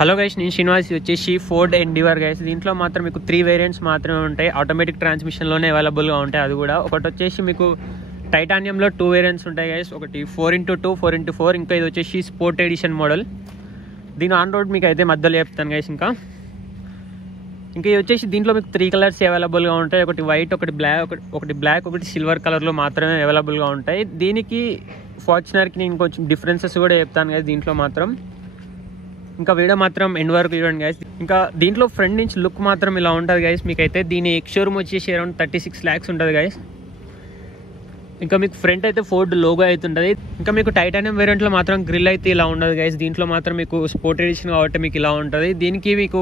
Hello guys, నేను శ్రీనివాస్. వచ్చేసి Ford Endeavour guys. దీంట్లో మాత్రం మీకు 3 వేరియంట్స్ మాత్రమే ఉంటాయి. ఆటోమేటిక్ ట్రాన్స్మిషన్లోనే అవైలబుల్గా ఉంటాయి. అది కూడా ఒకటి వచ్చేసి మీకు టైటానియంలో 2 వేరియంట్స్ ఉంటాయి గైస్. ఒకటి 4x2 4x4, ఇంకా ఇది వచ్చేసి స్పోర్ట్ ఎడిషన్ మోడల్. దీని ఆన్ రోడ్ మీకు అయితే మధ్యలో చెప్తాను గైస్. ఇంకా ఇది వచ్చేసి దీంట్లో మీకు 3 కలర్స్ అవైలబుల్గా ఉంటాయి. ఒకటి వైట్, ఒకటి బ్లాక్, ఒకటి సిల్వర్ కలర్లో మాత్రమే అవైలబుల్గా ఉంటాయి. దీనికి ఫార్చునర్కి నేను కొంచెం డిఫరెన్సెస్ కూడా చెప్తాను గైస్ దీంట్లో మాత్రం. ఇంకా వీడియో మాత్రం ఎండ్ వరకు చూడండి గైస్. ఇంకా దీంట్లో ఫ్రంట్ నుంచి లుక్ మాత్రం ఇలా ఉంటుంది గైస్. మీకైతే దీని ఎక్స్షోరూమ్ వచ్చేసి అరౌండ్ 36 lakhs ఉంటుంది గైస్. ఇంకా మీకు ఫ్రంట్ అయితే ఫోర్డ్ లోగో అయితే ఉంటుంది. ఇంకా మీకు టైటానియం వేరియంట్లో మాత్రం గ్రిల్ అయితే ఇలా ఉండదు గైస్. దీంట్లో మాత్రం మీకు స్పోర్ట్ ఎడిషన్ కాబట్టి మీకు ఇలా ఉంటుంది. దీనికి మీకు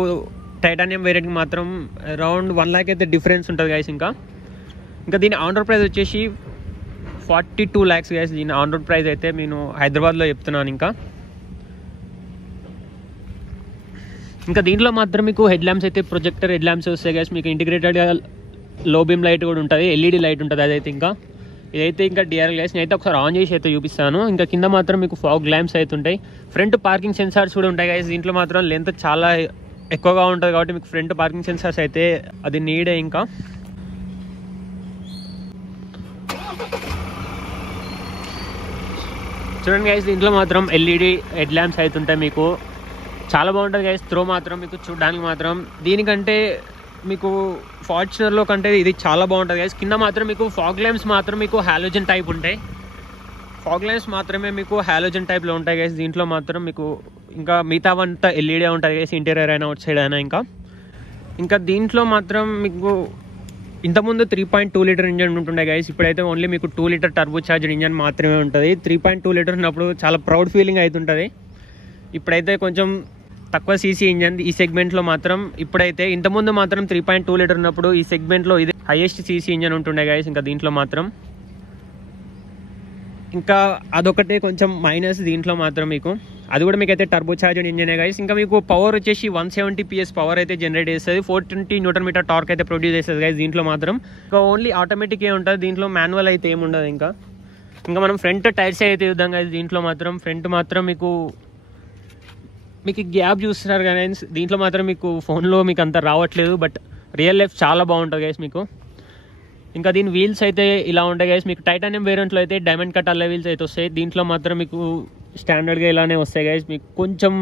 టైటానియం వేరియంట్కి మాత్రం అరౌండ్ 1 lakh అయితే డిఫరెన్స్ ఉంటుంది గైస్. ఇంకా దీని ఆన్ రోడ్ ప్రైస్ వచ్చేసి 42 lakhs గైస్. దీని ఆన్ రోడ్ ప్రైస్ అయితే నేను హైదరాబాద్లో చెప్తున్నాను. ఇంకా దీంట్లో మాత్రం మీకు హెడ్ ల్యాంప్స్ అయితే ప్రొజెక్టర్ హెడ్ ల్యాంప్స్ వస్తాయి గైస్. మీకు ఇంటిగ్రేటెడ్గా లో బీమ్ లైట్ కూడా ఉంటుంది, ఎల్ఈడి లైట్ ఉంటుంది. అదైతే ఇదైతే ఇంకా డిఆర్ గ్లాస్. నేనైతే ఒకసారి ఆన్ చేసి అయితే చూపిస్తాను. ఇంకా కింద మాత్రం మీకు ఫాగ్ ల్యాంప్స్ అయితే ఉంటాయి. ఫ్రంట్ పార్కింగ్ సెన్సార్స్ కూడా ఉంటాయి గైస్. దీంట్లో మాత్రం లెంత్ చాలా ఎక్కువగా ఉంటుంది కాబట్టి మీకు ఫ్రంట్ పార్కింగ్ సెన్సార్స్ అయితే అది నీడే. ఇంకా చూడండి గైస్, దీంట్లో మాత్రం ఎల్ఈడి హెడ్ ల్యాంప్స్ అయితే ఉంటాయి. మీకు చాలా బాగుంటుంది గైస్. త్రో మాత్రం మీకు చూడడానికి మాత్రం దీనికంటే మీకు ఫార్చునర్లో కంటే ఇది చాలా బాగుంటుంది గైస్. కింద మాత్రం మీకు ఫాగ్ ల్యాంప్స్ మాత్రం మీకు హాలోజన్ టైప్ ఉంటాయి. ఫాగ్ ల్యాంప్స్ మాత్రమే మీకు హాలోజన్ టైప్లో ఉంటాయి గైస్. దీంట్లో మాత్రం మీకు ఇంకా మిగతావంతా ఎల్ఈడీ ఉంటుంది గైస్, ఇంటీరియర్ అయినా అవుట్ సైడ్ అయినా. ఇంకా దీంట్లో మాత్రం మీకు ఇంతకుముందు 3.2 లీటర్ ఇంజన్ ఉంటుండే గైస్. ఇప్పుడైతే ఓన్లీ మీకు 2 లీటర్ టర్బో చార్జర్ ఇంజన్ మాత్రమే ఉంటుంది. 3.2 లీటర్ ఉన్నప్పుడు చాలా ప్రౌడ్ ఫీలింగ్ అవుతుంటుంది. ఇప్పుడైతే కొంచెం తక్కువ సీసీ ఇంజన్ ఈ సెగ్మెంట్లో మాత్రం. ఇప్పుడైతే ఇంతకుముందు మాత్రం 3.2 లీటర్ ఉన్నప్పుడు ఈ సెగ్మెంట్లో ఇది హైయెస్ట్ సీసీ ఇంజన్ ఉంటుండే గైస్. ఇంకా దీంట్లో మాత్రం ఇంకా అదొకటే కొంచెం మైనస్ దీంట్లో మాత్రం. మీకు అది కూడా మీకైతే టర్బో చార్జర్ ఇంజనే గైస్. ఇంకా మీకు పవర్ వచ్చేసి 170 PS పవర్ అయితే జనరేట్ చేస్తుంది. 420 Nm టార్క్ అయితే ప్రొడ్యూస్ చేస్తుంది గైస్ దీంట్లో మాత్రం. ఇంకా ఓన్లీ ఆటోమేటిక్ ఉంటుంది. దీంట్లో మాన్యువల్ అయితే ఏముండదు. ఇంకా మనం ఫ్రంట్ టైర్స్ అయితే చూద్దాం గైస్. దీంట్లో మాత్రం ఫ్రంట్ మాత్రం మీకు గ్యాప్ చూస్తున్నారు కానీ దీంట్లో మాత్రం మీకు ఫోన్లో మీకు అంత రావట్లేదు, బట్ రియల్ లైఫ్ చాలా బాగుంటుంది గైస్ మీకు. ఇంకా దీని వీల్స్ అయితే ఇలా ఉంటాయి గైస్. మీకు టైటానియం వేరియంట్లో అయితే డైమండ్ కట్ అల్ల వీల్స్ అయితే వస్తాయి. దీంట్లో మాత్రం మీకు స్టాండర్డ్గా ఇలానే వస్తాయి గైస్. మీకు కొంచెం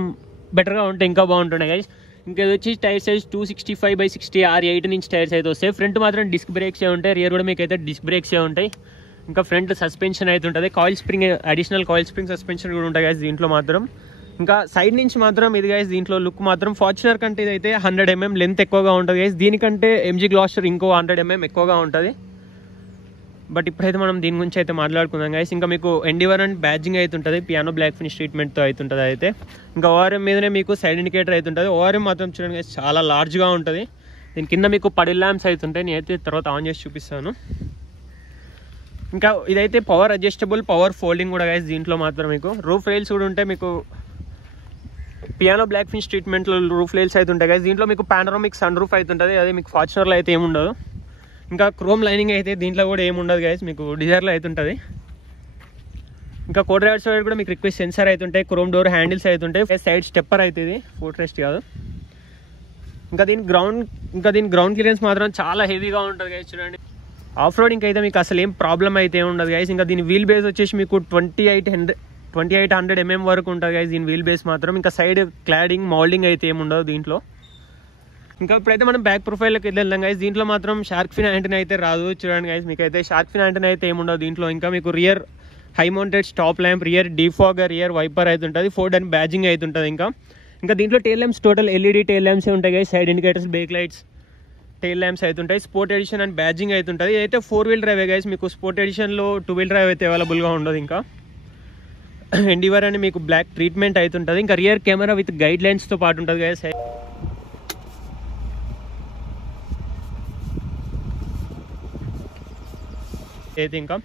బెటర్గా ఉంటే ఇంకా బాగుంటుండే గైస్. ఇంకా ఇది వచ్చి tyre size 265/60 R8 inch tyres అయితే వస్తాయి. ఫ్రంట్ మాత్రం డిస్క్ బ్రేక్స్ ఉంటాయి. రియర్ కూడా మీకు అయితే డిస్క్ బ్రేక్స్ ఉంటాయి. ఇంకా ఫ్రంట్ సస్పెన్షన్ అయితే ఉంటుంది. అడిషనల్ కాయిల్ స్ప్రింగ్ సస్పెన్షన్ కూడా ఉంటాయి గైస్ దీంట్లో మాత్రం. ఇంకా సైడ్ నుంచి మాత్రం ఇది గైస్ దీంట్లో లుక్ మాత్రం ఫార్చునర్ కంటే ఇదైతే 100 mm లెంత్ ఎక్కువగా ఉంటుంది గైస్. దీనికంటే ఎంజీ గ్లాస్టర్ ఇంకో 100 mm ఎక్కువగా ఉంటుంది. బట్ ఇప్పుడైతే మనం దీని గురించి అయితే మాట్లాడుకుందాం గైస్. ఇంకా మీకు ఎండివర్ అండ్ బ్యాడ్జింగ్ అయితే ఉంటుంది. పియానో బ్లాక్ ఫినిష్ ట్రీట్మెంట్తో అవుతుంటుంది అయితే. ఇంకా ఓఆర్ఎం మీదనే మీకు సైడ్ ఇండికేటర్ అయితే ఉంటుంది. ఓఆర్ఎం మాత్రం చూడండి గైస్ చాలా లార్జ్గా ఉంటుంది. దీని కింద మీకు పడిల్ ల్యాంప్స్ అయితే ఉంటాయి. నేనైతే తర్వాత ఆన్ చేసి చూపిస్తాను. ఇంకా ఇదైతే పవర్ అడ్జస్టబుల్, పవర్ ఫోల్డింగ్ కూడా గైస్ దీంట్లో మాత్రం. మీకు రూఫ్ రైల్స్ కూడా ఉంటాయి. మీకు పియానో బ్లాక్ ఫినిష్ ట్రీట్మెంట్లో రూఫ్ రైల్స్ అయితే ఉంటాయి గైస్. దీంట్లో మీకు పానరామిక్ సన్ రూఫ్ అయితే ఉంటుంది. అదే మీకు ఫార్చునర్లో అయితే ఏముండదు. ఇంకా క్రోమ్ లైనింగ్ అయితే దీంట్లో కూడా ఏముండదు గైస్. మీకు డిజైర్లో అయితే ఉంటుంది. ఇంకా కో డ్రైవర్ సైడ్ కూడా మీకు రిక్వెస్ట్ సెన్సార్ అయితే ఉంటాయి. క్రోమ్ డోర్ హ్యాండిల్స్ అయితే ఉంటాయి. సైడ్ స్టెప్పర్ అయితే ఇది ఫుట్ రెస్ట్ కాదు. ఇంకా దీని గ్రౌండ్ క్లియరెన్స్ మాత్రం చాలా హెవీగా ఉంటుంది గైస్. చూడండి ఆఫ్ రోడింగ్ అయితే మీకు అసలు ఏం ప్రాబ్లం అయితే ఉండదు గైస్. ఇంకా దీని వీల్ బేస్ వచ్చేసి మీకు 2800 mm వరకు ఉంటుంది గైస్ దీని వీల్ బేస్ మాత్రం. ఇంకా సైడ్ క్లాడింగ్ మౌల్డింగ్ అయితే ఏముండదు దీంట్లో. ఇంకా ఇప్పుడైతే మనం బ్యాక్ ప్రొఫైల్లోకి వెళ్దాం గైస్. దీంట్లో మాత్రం షార్క్ ఫిన్ యాంటెనా అయితే రాదు. చూడండి గైస్, మీకు అయితే షార్క్ ఫిన్ యాంటెనా అయితే ఏముండదు దీంట్లో. ఇంకా మీకు rear high mounted stop lamp, rear defogger, rear wiper అయితే ఉంటుంది. ఫోర్డ్ అండ్ బ్యాడ్జింగ్ అయితే ఉంటుంది. ఇంకా దీంట్లో tail lamps total LED tail lamps ఉంటాయి guys. Side indicators, brake lights, tail lamps అయితే ఉంటాయి. స్పోర్ట్ ఎడిషన్ అండ్ బ్యాడ్జింగ్ అయితే ఉంటుంది. అయితే 4-wheel డ్రైవ్ గైస్. మీకు స్పోర్ట్ ఎడిషన్లో 2-wheel డ్రైవ్ అయితే అవైలబుల్గా ఉండదు. ఇంకా ఎండివర్ అని మీకు బ్లాక్ ట్రీట్మెంట్ అయితే ఉంటుంది. ఇంకా రియర్ కెమెరా విత్ గైడ్ లైన్స్తో పాటు ఉంటుంది గైస్. అయితే ఇంకా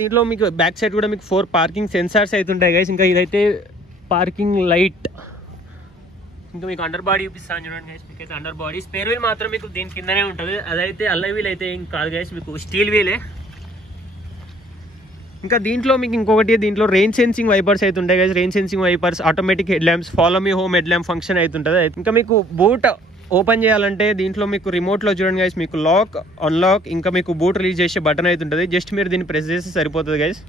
దీంట్లో మీకు బ్యాక్ సైడ్ కూడా మీకు 4 పార్కింగ్ సెన్సార్స్ అయితే ఉంటాయి గైస్. ఇంకా ఇదైతే పార్కింగ్ లైట్. ఇంకా మీకు అండర్ బాడీ చూపిస్తాను చూడండి గైస్. మీకు అయితే అండర్ బాడీ స్పేర్ వీల్ మాత్రం మీకు దీని కిందనే ఉంటుంది. అదైతే అల్లై వీల్ అయితే ఏం కాదు గైస్, మీకు స్టీల్ వీలే. ఇంకా దీంట్లో మీకు ఇంకొకటి, దీంట్లో రెయిన్ సెన్సింగ్ వైపర్స్ అయితే ఉంటాయి guys. Rain sensing wipers, automatic head lamps, follow me home head lamp function అయితే ఉంటుంది. ఇంకా మీకు బూట్ ఓపెన్ చేయాలంటే దీంట్లో మీకు రిమోట్లో చూడండి గైస్, మీకు లాక్, అన్లాక్, ఇంకా మీకు బూట్ రిలీజ్ చేసే బటన్ అయితే ఉంటుంది. జస్ట్ మీరు దీన్ని ప్రెస్ చేస్తే సరిపోతుంది గైస్.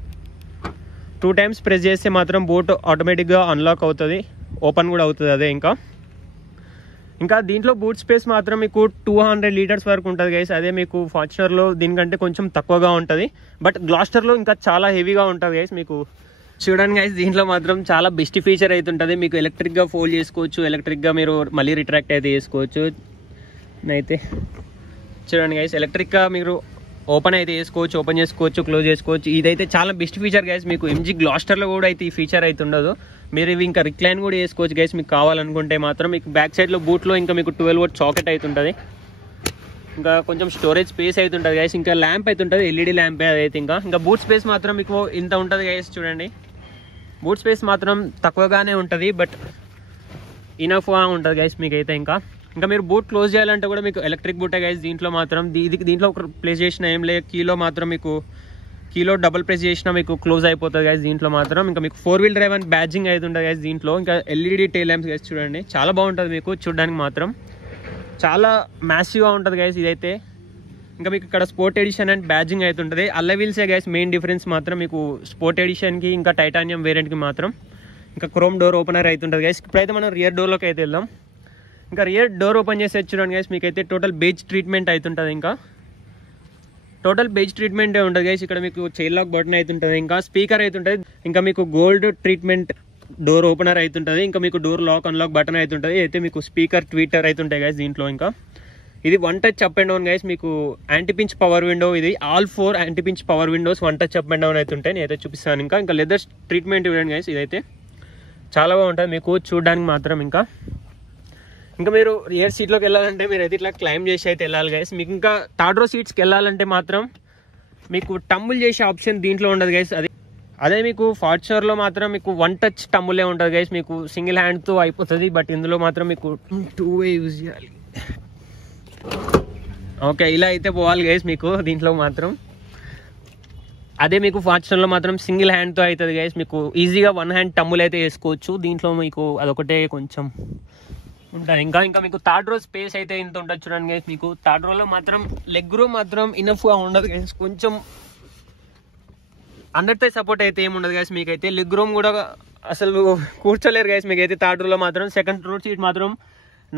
2 times ప్రెస్ చేస్తే మాత్రం బూట్ ఆటోమేటిక్గా అన్లాక్ అవుతుంది, ఓపెన్ కూడా అవుతుంది అదే. ఇంకా దీంట్లో బూట్ స్పేస్ మాత్రం మీకు 200 liters వరకు ఉంటుంది గైస్. అదే మీకు ఫార్చునర్లో దీనికంటే కొంచెం తక్కువగా ఉంటుంది, బట్ గ్లాస్టర్లో ఇంకా చాలా హెవీగా ఉంటుంది గైస్. మీకు చూడండి గైస్, దీంట్లో మాత్రం చాలా బెస్ట్ ఫీచర్ అయితే ఉంటుంది. మీకు ఎలక్ట్రిక్గా ఫోల్డ్ చేసుకోవచ్చు, ఎలక్ట్రిక్గా మీరు మళ్ళీ రిట్రాక్ట్ అయితే చేసుకోవచ్చు. అయితే చూడండి గైస్, ఎలక్ట్రిక్గా మీరు ఓపెన్ అయితే చేసుకోవచ్చు, ఓపెన్ చేసుకోవచ్చు, క్లోజ్ చేసుకోవచ్చు. ఇదైతే చాలా బెస్ట్ ఫీచర్ గైస్. మీకు ఎంజీ గ్లాస్టర్లో కూడా అయితే ఈ ఫీచర్ అయితే ఉండదు. మీరు ఇవి ఇంకా రిక్లైన్ కూడా చేసుకోవచ్చు గైస్ మీకు కావాలనుకుంటే మాత్రం. మీకు బ్యాక్ సైడ్లో బూట్లో ఇంకా మీకు 12 volt సాకెట్ అయితే ఉంటుంది. ఇంకా కొంచెం స్టోరేజ్ స్పేస్ అయితే ఉంటుంది గైస్. ఇంకా ల్యాంప్ అయితే ఉంటుంది, ఎల్ఈడి ల్యాంప్ అయితే. ఇంకా బూట్ స్పేస్ మాత్రం మీకు ఇంత ఉంటుంది గైస్. చూడండి, బూట్ స్పేస్ మాత్రం తక్కువగానే ఉంటుంది, బట్ ఇనఫ్గా ఉంటుంది గైస్ మీకైతే. ఇంకా మీరు బూట్ క్లోజ్ చేయాలంటే కూడా మీకు ఎలక్ట్రిక్ బూటే గైస్. దీంట్లో మాత్రం దీంట్లో ప్లేస్ చేసిన ఏం లేదు, కీలో మాత్రం మీకు కీలో డబుల్ ప్రెస్ చేసినా మీకు క్లోజ్ అయిపోతుంది గైస్ దీంట్లో మాత్రం. ఇంకా మీకు 4-wheel drive అని బ్యాడ్జింగ్ అయితే ఉంటుంది గైస్ దీంట్లో. ఇంకా ఎల్ఈడి టైల్ ల్యాంప్స్ గైస్, చూడండి చాలా బాగుంటుంది మీకు చూడడానికి మాత్రం. చాలా మ్యాసివ్గా ఉంటుంది గైస్ ఇదైతే. ఇంకా మీకు ఇక్కడ స్పోర్ట్ ఎడిషన్ అండ్ బ్యాడ్జింగ్ అయితే ఉంటుంది. అల్ల వీల్సే గైస్ మెయిన్ డిఫరెన్స్ మాత్రం మీకు స్పోర్ట్ ఎడిషన్కి ఇంకా టైటానియం వేరియంట్కి మాత్రం. ఇంకా క్రోమ్ డోర్ ఓపెనర్ అయితే ఉంటుంది గైస్. ఇప్పుడైతే మనం రియర్ డోర్లోకి అయితే వెళ్దాం. ఇంకా రియర్ డోర్ ఓపెన్ చేసి చూడండి గైస్, మీకైతే టోటల్ బేజ్ ట్రీట్మెంట్ అవుతుంటుంది. ఇంకా టోటల్ బేజ్ ట్రీట్మెంట్ ఉంటుంది గైస్. ఇక్కడ మీకు చైన్ లాక్ బటన్ అయితే ఉంటుంది, ఇంకా స్పీకర్ అయితే ఉంటుంది, ఇంకా మీకు గోల్డ్ ట్రీట్మెంట్ డోర్ ఓపెనర్ అయితే ఉంటుంది, ఇంకా మీకు డోర్ లాక్ అన్లాక్ బటన్ అయితే ఉంటుంది. అయితే మీకు స్పీకర్ ట్వీటర్ అయితే ఉంటాయి గైస్ దీంట్లో. ఇంకా ఇది 1 touch up and down guys. మీకు యాంటీ పించ్ పవర్ విండో, ఇది all 4 anti pinch power Windows 1 touch up and down అయితే ఉంటాయి. నేనైతే చూపిస్తాను. ఇంకా లెదర్ ట్రీట్మెంట్ ఇవ్వండి గైస్. ఇదైతే చాలా బాగుంటుంది మీకు చూడడానికి మాత్రం. ఇంకా మీరు రియర్ సీట్లోకి వెళ్ళాలంటే మీరు అయితే ఇట్లా క్లైమ్ చేసి అయితే వెళ్ళాలి గైస్. మీకు ఇంకా థర్డ్ రో సీట్స్కి వెళ్ళాలంటే మాత్రం మీకు టంబుల్ చేసే ఆప్షన్ దీంట్లో ఉండదు గైస్. అదే మీకు ఫార్చునర్లో మాత్రం మీకు 1 touch టంబులే ఉంటుంది గైస్. మీకు సింగిల్ హ్యాండ్తో అయిపోతుంది, బట్ ఇందులో మాత్రం మీకు 2 way యూజ్ చేయాలి. ఓకే, ఇలా అయితే పోవాలి గైస్ మీకు దీంట్లో మాత్రం. అదే మీకు ఫార్చునర్లో మాత్రం సింగిల్ హ్యాండ్తో అవుతుంది గైస్. మీకు ఈజీగా 1 hand టంబుల్ అయితే వేసుకోవచ్చు. దీంట్లో మీకు అదొకటే కొంచెం ఉంటాయి. ఇంకా మీకు థర్డ్ రో స్పేస్ అయితే ఇంత ఉంటుంది చూడండి గైస్. మీకు థర్డ్ రోలో మాత్రం లెగ్ రూమ్ మాత్రం ఇనఫ్గా ఉండదు గైస్. కొంచెం అండర్ థై సపోర్ట్ అయితే ఏమి ఉండదు గైస్ మీకైతే. లెగ్ రూమ్ కూడా అసలు కూర్చోలేరు గైస్ మీకైతే థర్డ్ రోలో మాత్రం. సెకండ్ రో సీట్ మాత్రం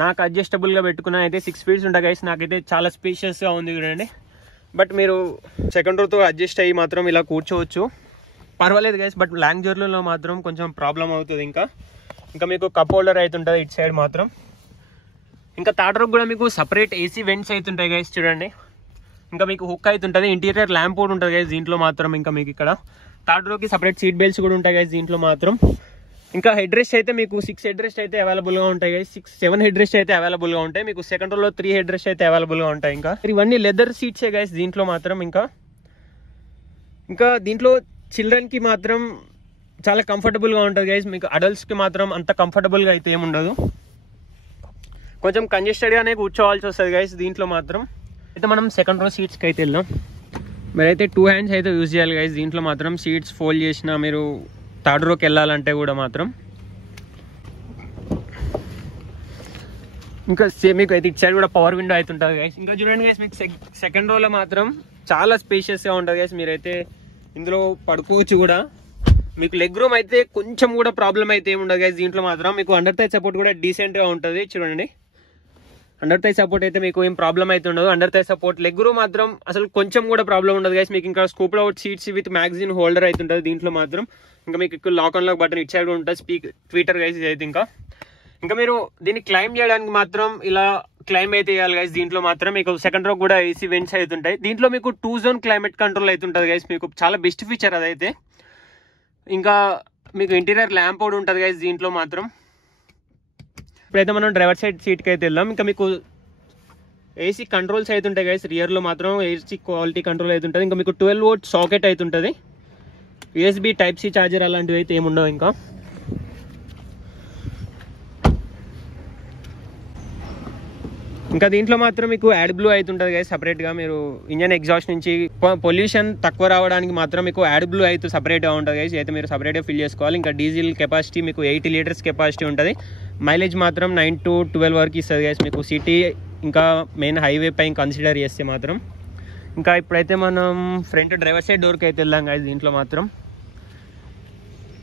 నాకు అడ్జస్టబుల్గా పెట్టుకున్నా అయితే 6 feet ఉంటాయి గైస్. నాకైతే చాలా స్పేషియస్గా ఉంది చూడండి. బట్ మీరు సెకండ్ రోతో అడ్జస్ట్ అయ్యి మాత్రం ఇలా కూర్చోవచ్చు, పర్వాలేదు గైస్. బట్ లాంగ్ జర్నీలో మాత్రం కొంచెం ప్రాబ్లం అవుతుంది. ఇంకా మీకు కప్ హోల్డర్ అయితే ఉంటుంది ఇటు సైడ్ మాత్రం. ఇంకా థర్డ్ రోకి కూడా మీకు సపరేట్ ఏసీ వెంట్స్ అయితే ఉంటాయి గైస్ చూడండి. ఇంకా మీకు హుక్ అయితే ఉంటుంది, ఇంటీరియర్ ల్యాంప్ కూడా ఉంటుంది గైస్ దీంట్లో మాత్రం. ఇంకా మీకు ఇక్కడ థర్డ్ రోకి సపరేట్ సీట్ బెల్ట్స్ కూడా ఉంటాయి గైస్ దీంట్లో మాత్రం. ఇంకా హెడ్ రెస్ట్ అయితే మీకు 6 head rest అయితే అవైలబుల్గా ఉంటాయి గైస్. 7 head rest అయితే అవైలబుల్గా ఉంటాయి. మీకు సెకండ్ రోలో 3 head rest అయితే అవైలబుల్గా ఉంటాయి. ఇంకా ఇవన్నీ లెదర్ సీట్సే గైస్ దీంట్లో మాత్రం. ఇంకా దీంట్లో చిల్డ్రన్కి మాత్రం చాలా కంఫర్టబుల్గా ఉంటుంది గైస్. మీకు అడల్ట్స్కి మాత్రం అంత కంఫర్టబుల్గా అయితే ఏముండదు, కొంచెం కంజెస్టెడ్గానే కూర్చోవాల్సి వస్తుంది గైస్ దీంట్లో మాత్రం. అయితే మనం సెకండ్ రో సీట్స్కి అయితే వెళ్దాం. మీరైతే 2 hands అయితే యూజ్ చేయాలి గైస్ దీంట్లో మాత్రం. సీట్స్ ఫోల్డ్ చేసిన మీరు థర్డ్ రోకి వెళ్ళాలంటే కూడా మాత్రం. ఇంకా మీకు అయితే ఇటు సైడ్ కూడా పవర్ విండో అయితే ఉంటుంది గైస్. ఇంకా చూడండి గైస్, మీకు సెకండ్ రోలో మాత్రం చాలా స్పేషియస్గా ఉంటుంది గైస్. మీరైతే ఇందులో పడుకోవచ్చు కూడా. మీకు లెగ్ రూమ్ అయితే కొంచెం కూడా ప్రాబ్లం అయితే ఏమి ఉండదు గైస్ దీంట్లో మాత్రం. మీకు అండర్ థై సపోర్ట్ కూడా డీసెంట్గా ఉంటుంది చూడండి. అండర్ థై సపోర్ట్ అయితే మీకు ఏం ప్రాబ్లం అయితే ఉండదు. Under thigh support, leg room మాత్రం అసలు కొంచెం కూడా ప్రాబ్లం ఉండదు గైస్. మీకు ఇంకా scoop out seats with magazine holder అయితే ఉంటుంది దీంట్లో మాత్రం. ఇంకా మీకు ఇక్కడ లాక్ అన్లాక్ బటన్ ఇటు సైడ్ ఉంటుంది, ట్విట్టర్ గైస్ అయితే. ఇంకా మీరు దీన్ని క్లైమ్ చేయడానికి మాత్రం ఇలా క్లైమ్ అయితే చేయాలి గైస్ దీంట్లో మాత్రం. మీకు సెకండ్ రో కూడా ఏసీ వెంట్స్ అయితే ఉంటాయి. దీంట్లో మీకు 2 zone క్లైమేట్ కంట్రోల్ అయితే ఉంటుంది గైస్. మీకు చాలా బెస్ట్ ఫీచర్ అదైతే. ఇంకా మీకు ఇంటీరియర్ ల్యాంప్ కూడా ఉంటుంది గైస్ దీంట్లో మాత్రం. ఇప్పుడైతే మనం డ్రైవర్ సైడ్ సీట్కి అయితే వెళ్దాం. ఇంకా మీకు ఏసీ కంట్రోల్స్ అయితే ఉంటాయి గైస్ రియర్లో మాత్రం. ఏసీ క్వాలిటీ కంట్రోల్ అయితే ఉంటుంది. ఇంకా మీకు 12 volt సాకెట్ అయితే ఉంటుంది. USB Type-C ఛార్జర్ అలాంటివి అయితే ఏముండవు. ఇంకా దీంట్లో మాత్రం మీకు యాడ్ బ్లూ అవుతుంటుంది గైస్ సపరేట్గా. మీరు ఇంజన్ ఎగ్జాస్ట్ నుంచి పొల్యూషన్ తక్కువ రావడానికి మాత్రం మీకు యాడ్ బ్లూ అయితే సపరేట్గా ఉంటుంది గైస్. అయితే మీరు సపరేట్గా ఫిల్ చేసుకోవాలి. ఇంకా డీజిల్ కెపాసిటీ మీకు 80 లీటర్స్ కెపాసిటీ ఉంటుంది. మైలేజ్ మాత్రం 9 to 12 వరకు ఇస్తుంది గైస్ మీకు సిటీ ఇంకా మెయిన్ హైవే పైన కన్సిడర్ చేస్తే మాత్రం. ఇంకా ఇప్పుడైతే మనం ఫ్రంట్ డ్రైవర్ సైడ్ డోర్కి అయితే వెళ్దాం గైస్. దీంట్లో మాత్రం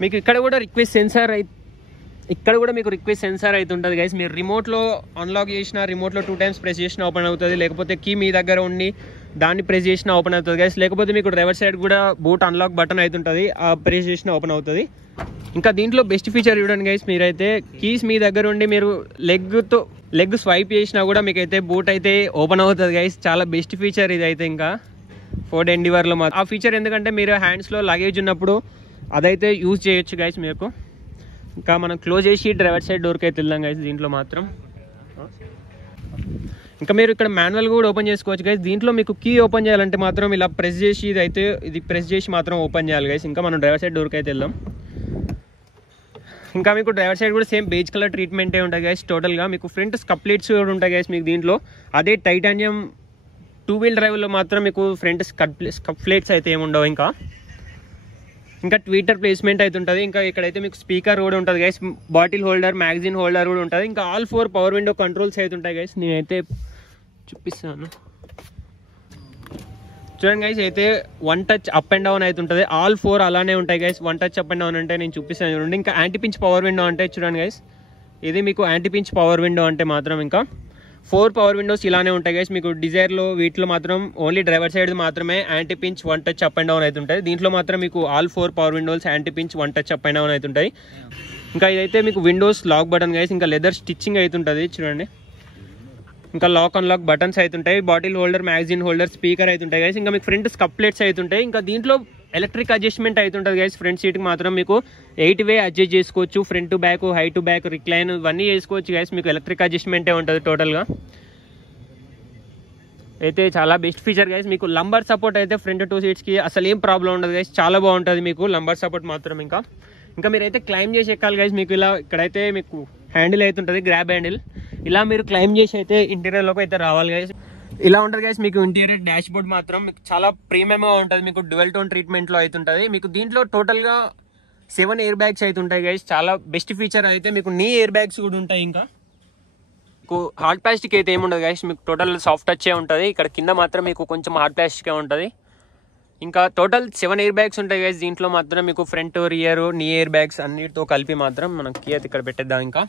మీకు ఇక్కడ కూడా రిక్వెస్ట్ సెన్సార్ అయితే ఉంటుంది గైస్. మీరు రిమోట్లో అన్లాక్ చేసిన రిమోట్లో 2 times ప్రెస్ చేసిన ఓపెన్ అవుతుంది. లేకపోతే కీ మీ దగ్గర ఉండి దాన్ని ప్రెస్ చేసిన ఓపెన్ అవుతుంది గైస్. లేకపోతే మీకు డ్రైవర్ సైడ్ కూడా బూట్ అన్లాక్ బటన్ అవుతుంటుంది, ఆ ప్రెస్ చేసిన ఓపెన్ అవుతుంది. ఇంకా దీంట్లో బెస్ట్ ఫీచర్ చూడండి గైస్, మీరైతే కీస్ మీ దగ్గర ఉండి మీరు లెగ్ స్వైప్ చేసినా కూడా మీకైతే బూట్ అయితే ఓపెన్ అవుతుంది గైస్. చాలా బెస్ట్ ఫీచర్ ఇది అయితే. ఇంకా ఫోర్డ్ ఎండివర్లో ఆ ఫీచర్ ఎందుకంటే మీరు హ్యాండ్స్లో లగేజ్ ఉన్నప్పుడు అదైతే యూజ్ చేయొచ్చు గైస్ మీకు. ఇంకా మనం క్లోజ్ చేసి డ్రైవర్ సైడ్ డోర్కి అయితే వెళ్దాం గైస్. దీంట్లో మాత్రం ఇంకా మీరు ఇక్కడ మాన్యువల్ కూడా ఓపెన్ చేసుకోవచ్చు గైస్. దీంట్లో మీకు కీ ఓపెన్ చేయాలంటే మాత్రం ఇలా ప్రెస్ చేసి ఇది ప్రెస్ చేసి మాత్రం ఓపెన్ చేయాలి గైస్. ఇంకా మనం డ్రైవర్ సైడ్ డోర్కి అయితే వెళ్దాం. ఇంకా మీకు డ్రైవర్ సైడ్ కూడా సేమ్ బేజ్ కలర్ ట్రీట్మెంటే ఉంటుంది గైస్. టోటల్గా మీకు ఫ్రంట్ స్కప్ ప్లేట్స్ కూడా ఉంటాయి గైస్ మీకు దీంట్లో. అదే టైటానియం 2-wheel డ్రైవ్లో మాత్రం మీకు ఫ్రంట్ స్కప్ ప్లేట్స్ అయితే ఏమి ఉండవు. ఇంకా ట్విట్టర్ ప్లేస్మెంట్ అయితే ఉంటుంది. ఇంకా ఇక్కడైతే మీకు స్పీకర్ కూడా ఉంటుంది guys, bottle holder, magazine holder కూడా ఉంటుంది. ఇంకా ఆల్ 4 పవర్ విండో కంట్రోల్స్ అయితే ఉంటాయి గైస్. నేనైతే చూపిస్తాను చూడండి గైస్. అయితే 1 touch అప్ అండ్ డౌన్ అయితే ఉంటుంది. ఆల్ 4 అలానే ఉంటాయి guys. 1 touch up and down అంటే నేను చూపిస్తాను చూడండి. ఇంకా యాంటీ పించ్ పవర్ విండో అంటే చూడండి గైస్, ఇది మీకు యాంటీ పించ్ పవర్ విండో అంటే మాత్రం ఇంకా 4 పవర్ విండోస్ ఇలానే ఉంటాయి గైస్. మీకు డిజైర్లో వీటిలో మాత్రం ఓన్లీ డ్రైవర్ సైడ్ మాత్రమే anti pinch 1 touch up and down అయితే ఉంటాయి. దీంట్లో మాత్రం మీకు all 4 power Windows anti pinch 1 touch up and down అయితే ఉంటాయి. ఇంకా ఇదైతే మీకు విండోస్ లాక్ బటన్ గైస్. ఇంకా లెదర్ స్టిచ్చింగ్ అయితే ఉంటుంది చూడండి. ఇంకా లాక్ అన్లాక్ బటన్స్ అయితే ఉంటాయి. Bottle holder, magazine holder, speaker అయితే ఉంటాయి గైస్. ఇంకా మీకు ఫ్రంట్ స్కప్ ప్లేట్స్ అయితే ఉంటాయి. ఇంకా దీంట్లో ఎలక్ట్రిక్ అడ్జస్ట్మెంట్ అయితే ఉంటుంది గైస్. ఫ్రంట్ సీట్కి మాత్రం మీకు 8 way అడ్జస్ట్ చేసుకోవచ్చు. Front to back, high to back, recline ఇవన్నీ చేసుకోవచ్చు గైస్. మీకు ఎలక్ట్రిక్ అడ్జస్ట్మెంటే ఉంటుంది టోటల్గా. అయితే చాలా బెస్ట్ ఫీచర్ గైస్. మీకు లంబర్ సపోర్ట్ అయితే ఫ్రంట్ 2 seatsకి అసలు ఏం ప్రాబ్లం ఉండదు గైస్. చాలా బాగుంటుంది మీకు లంబర్ సపోర్ట్ మాత్రం. ఇంకా మీరైతే క్లైమ్ చేసి ఎక్కాలి గైస్. మీకు ఇక్కడైతే మీకు హ్యాండిల్ అయితే ఉంటుంది, గ్రాబ్ హ్యాండిల్. ఇలా మీరు క్లైమ్ చేసి అయితే ఇంటీరియర్లోకి అయితే రావాలి గైస్. ఇలా ఉంటుంది గైస్. మీకు ఇంటీరియర్ డాష్ బోర్డ్ మాత్రం మీకు చాలా ప్రీమియంగా ఉంటుంది. మీకు డ్యువల్ టోన్ ట్రీట్మెంట్లో అయితే ఉంటుంది. మీకు దీంట్లో టోటల్గా 7 ఎయిర్ బ్యాగ్స్ అయితే ఉంటాయి గైస్. చాలా బెస్ట్ ఫీచర్ అయితే. మీకు నీ ఎయిర్ బ్యాగ్స్ కూడా ఉంటాయి. ఇంకా మీకు హార్డ్ ప్లాస్టిక్ అయితే ఏముండదు గైస్. మీకు టోటల్ సాఫ్ట్ టచ్చే ఉంటుంది. ఇక్కడ కింద మాత్రం మీకు కొంచెం హార్డ్ ప్లాస్టికే ఉంటుంది. ఇంకా టోటల్ 7 ఎయిర్ బ్యాగ్స్ ఉంటాయి గైస్. దీంట్లో మాత్రం మీకు ఫ్రంట్, రియర్, నీ ఎయిర్ బ్యాగ్స్ అన్నిటితో కలిపి మాత్రం మనం కీ అయితే ఇక్కడ పెట్టేద్దాం.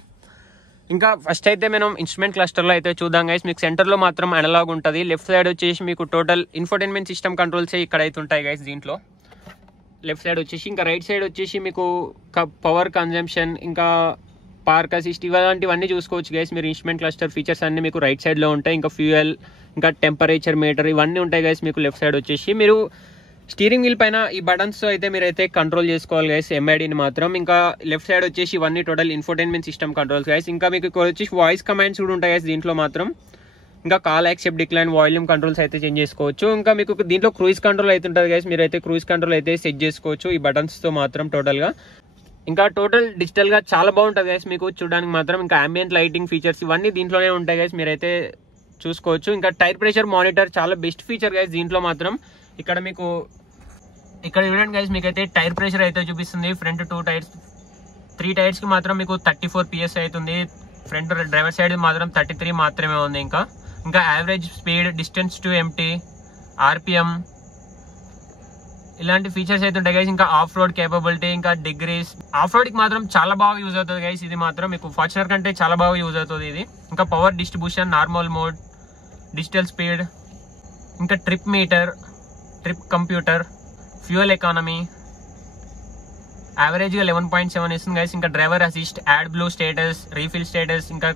ఇంకా ఫస్ట్ అయితే మనం ఇన్స్ట్రుమెంట్ క్లస్టర్లో అయితే చూద్దాం గైస్. మీకు సెంటర్లో మాత్రం అనలాగ్ ఉంటుంది. లెఫ్ట్ సైడ్ వచ్చేసి మీకు టోటల్ ఇన్ఫోటైన్మెంట్ సిస్టమ్ కంట్రోల్స్ ఇక్కడ అయితే ఉంటాయి గైస్ దీంట్లో. లెఫ్ట్ సైడ్ వచ్చేసి ఇంకా రైట్ సైడ్ వచ్చేసి మీకు పవర్ కన్జంప్షన్, ఇంకా పార్క్ అసిస్ట్ ఇలాంటివన్నీ చూసుకోవచ్చు గైస్. మీరు ఇన్స్ట్రుమెంట్ క్లస్టర్ ఫీచర్స్ అన్ని మీకు రైట్ సైడ్లో ఉంటాయి. ఇంకా ఫ్యూయల్, ఇంకా టెంపరేచర్ మీటర్ ఇవన్నీ ఉంటాయి గైస్ మీకు లెఫ్ట్ సైడ్ వచ్చేసి. మీరు స్టీరింగ్ వీల్ పైన ఈ బటన్స్ అయితే మీరైతే కంట్రోల్ చేసుకోవాలి గైస్ ఎంఐడిని మాత్రం. ఇంకా లెఫ్ట్ సైడ్ వచ్చేసి ఇవన్నీ total infotainment system controls guys. ఇంకా మీకు వచ్చేసి వాయిస్ కమాండ్స్ కూడా ఉంటాయి గైస్ దీంట్లో మాత్రం. ఇంకా call accept, decline, volume controls అయితే చేంజ్ చేసుకోవచ్చు. ఇంకా మీకు దీంట్లో క్రూయిజ్ కంట్రోల్ అయితే ఉంటుంది గైస్. మీరైతే క్రూయిజ్ కంట్రోల్ అయితే సెట్ చేసుకోవచ్చు ఈ బటన్స్తో మాత్రం టోటల్గా. ఇంకా టోటల్ డిజిటల్గా చాలా బాగుంటుంది గైస్ మీకు చూడడానికి మాత్రం. ఇంకా అంబియంట్ లైటింగ్ ఫీచర్స్ ఇవన్నీ దీంట్లోనే ఉంటాయి గైస్, మీరైతే చూసుకోవచ్చు. ఇంకా టైర్ ప్రెషర్ మానిటర్ చాలా బెస్ట్ ఫీచర్ గైస్ దీంట్లో మాత్రం. ఇక్కడ చూడండి గైస్, మీకైతే టైర్ ప్రెషర్ అయితే చూపిస్తుంది. ఫ్రంట్ 2 టైర్స్ 3 టైర్స్కి మాత్రం మీకు 34 PS అవుతుంది. ఫ్రంట్ డ్రైవర్ సైడ్ మాత్రం 33 మాత్రమే ఉంది. ఇంకా average speed, distance to empty, RPM ఇలాంటి ఫీచర్స్ అయితే ఉంటాయి గైస్. ఇంకా ఆఫ్ రోడ్ కేపబిలిటీ, ఇంకా డిగ్రీస్, ఆఫ్ రోడ్కి మాత్రం చాలా బాగా యూజ్ అవుతుంది గైస్. ఇది మాత్రం మీకు ఫార్చునర్ కంటే చాలా బాగా యూజ్ అవుతుంది ఇది. ఇంకా power distribution, normal mode, digital speed, ఇంకా trip meter, trip computer, fuel economy, యావరేజ్గా 11.7 ఇస్తుంది గైస్. ఇంకా driver assist, AdBlue status, refill status, ఇంకా